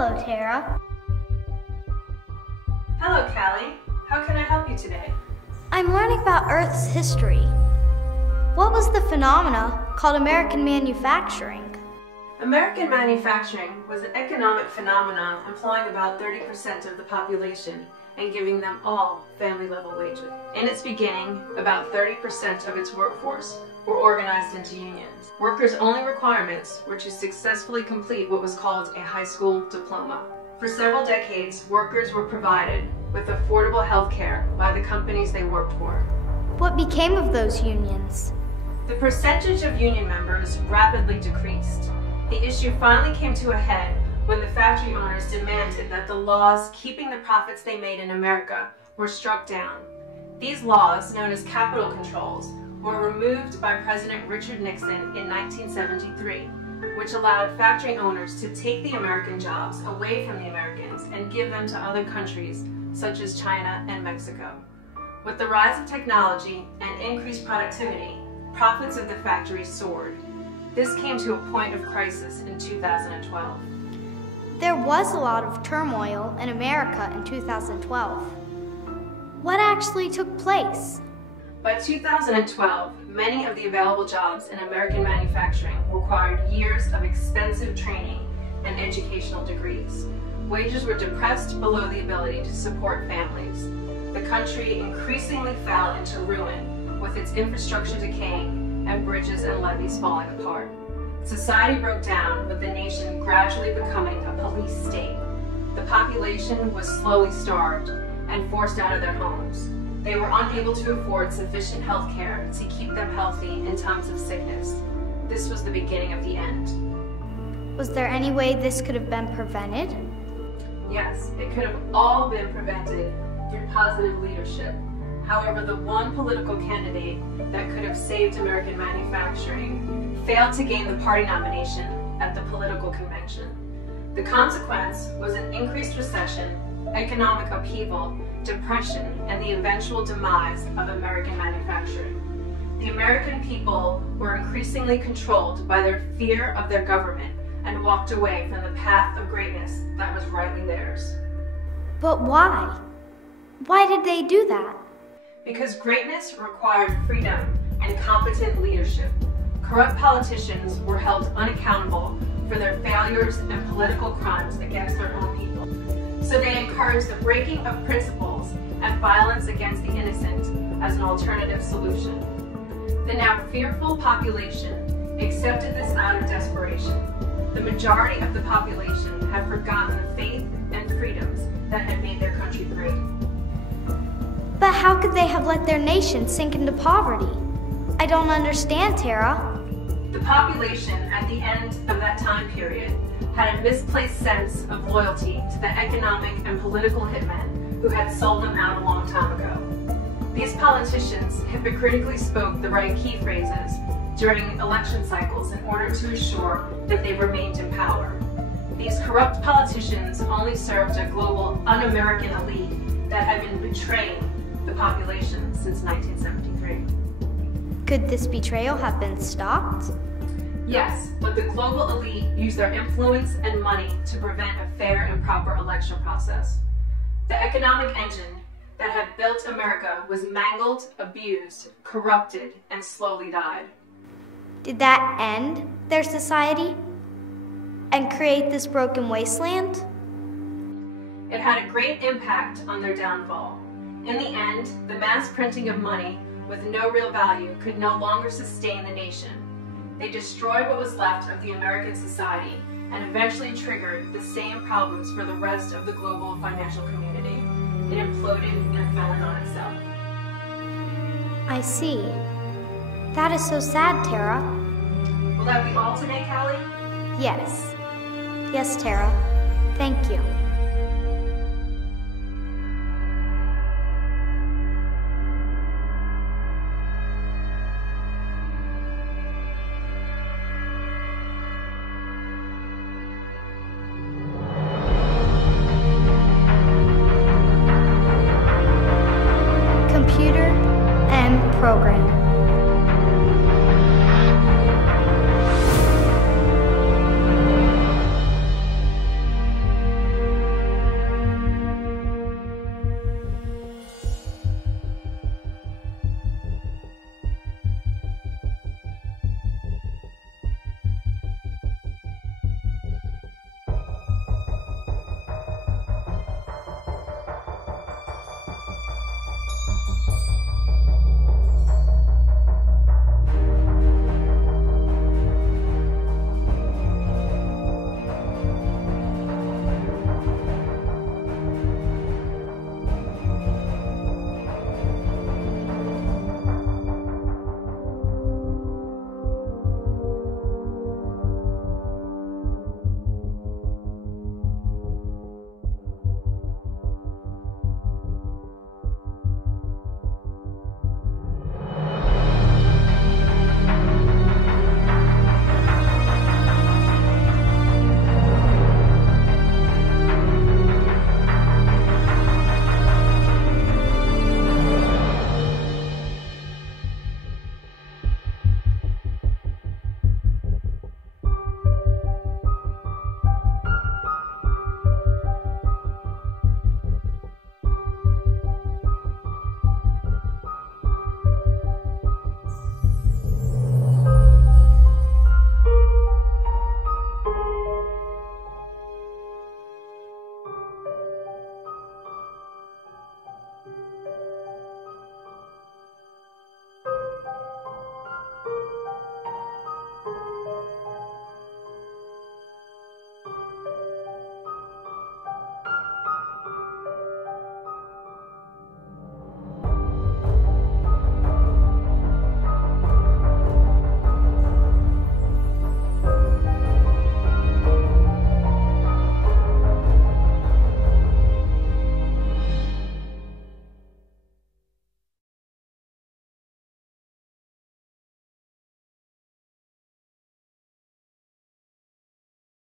Hello, Tara. Hello, Callie. How can I help you today? I'm learning about Earth's history. What was the phenomena called American manufacturing? American manufacturing was an economic phenomenon employing about 30% of the population and giving them all family-level wages. In its beginning, about 30% of its workforce were organized into unions. Workers' only requirements were to successfully complete what was called a high school diploma. For several decades, workers were provided with affordable health care by the companies they worked for. What became of those unions? The percentage of union members rapidly decreased. The issue finally came to a head when the factory owners demanded that the laws keeping the profits they made in America were struck down. These laws, known as capital controls, were removed by President Richard Nixon in 1973, which allowed factory owners to take the American jobs away from the Americans and give them to other countries such as China and Mexico. With the rise of technology and increased productivity, profits of the factories soared. This came to a point of crisis in 2012. There was a lot of turmoil in America in 2012. What actually took place? By 2012, many of the available jobs in American manufacturing required years of expensive training and educational degrees. Wages were depressed below the ability to support families. The country increasingly fell into ruin, with its infrastructure decaying and bridges and levees falling apart. Society broke down, with the nation gradually becoming a police state. The population was slowly starved and forced out of their homes. They were unable to afford sufficient health care to keep them healthy in times of sickness. This was the beginning of the end. Was there any way this could have been prevented? Yes, it could have all been prevented through positive leadership. However, the one political candidate that could have saved American manufacturing failed to gain the party nomination at the political convention. The consequence was an increased recession, economic upheaval, depression, and the eventual demise of American manufacturing. The American people were increasingly controlled by their fear of their government and walked away from the path of greatness that was rightly theirs. But why? Why did they do that? Because greatness required freedom and competent leadership. Corrupt politicians were held unaccountable for their failures and political crimes against their own people. So they encouraged the breaking of principles and violence against the innocent as an alternative solution. The now fearful population accepted this out of desperation. The majority of the population had forgotten the faith and freedoms that had made their country great. But how could they have let their nation sink into poverty? I don't understand, Tara. The population at the end of that time period had a misplaced sense of loyalty to the economic and political hitmen who had sold them out a long time ago. These politicians hypocritically spoke the right key phrases during election cycles in order to assure that they remained in power. These corrupt politicians only served a global un-American elite that had been betraying the population since 1973. Could this betrayal have been stopped? Yes, but the global elite used their influence and money to prevent a fair and proper election process. The economic engine that had built America was mangled, abused, corrupted, and slowly died. Did that end their society and create this broken wasteland? It had a great impact on their downfall. In the end, the mass printing of money with no real value could no longer sustain the nation. They destroyed what was left of the American society and eventually triggered the same problems for the rest of the global financial community. It imploded and fell in on itself. I see. That is so sad, Tara. Will that be all today, Callie? Yes. Yes, Tara. Thank you. Computer and program.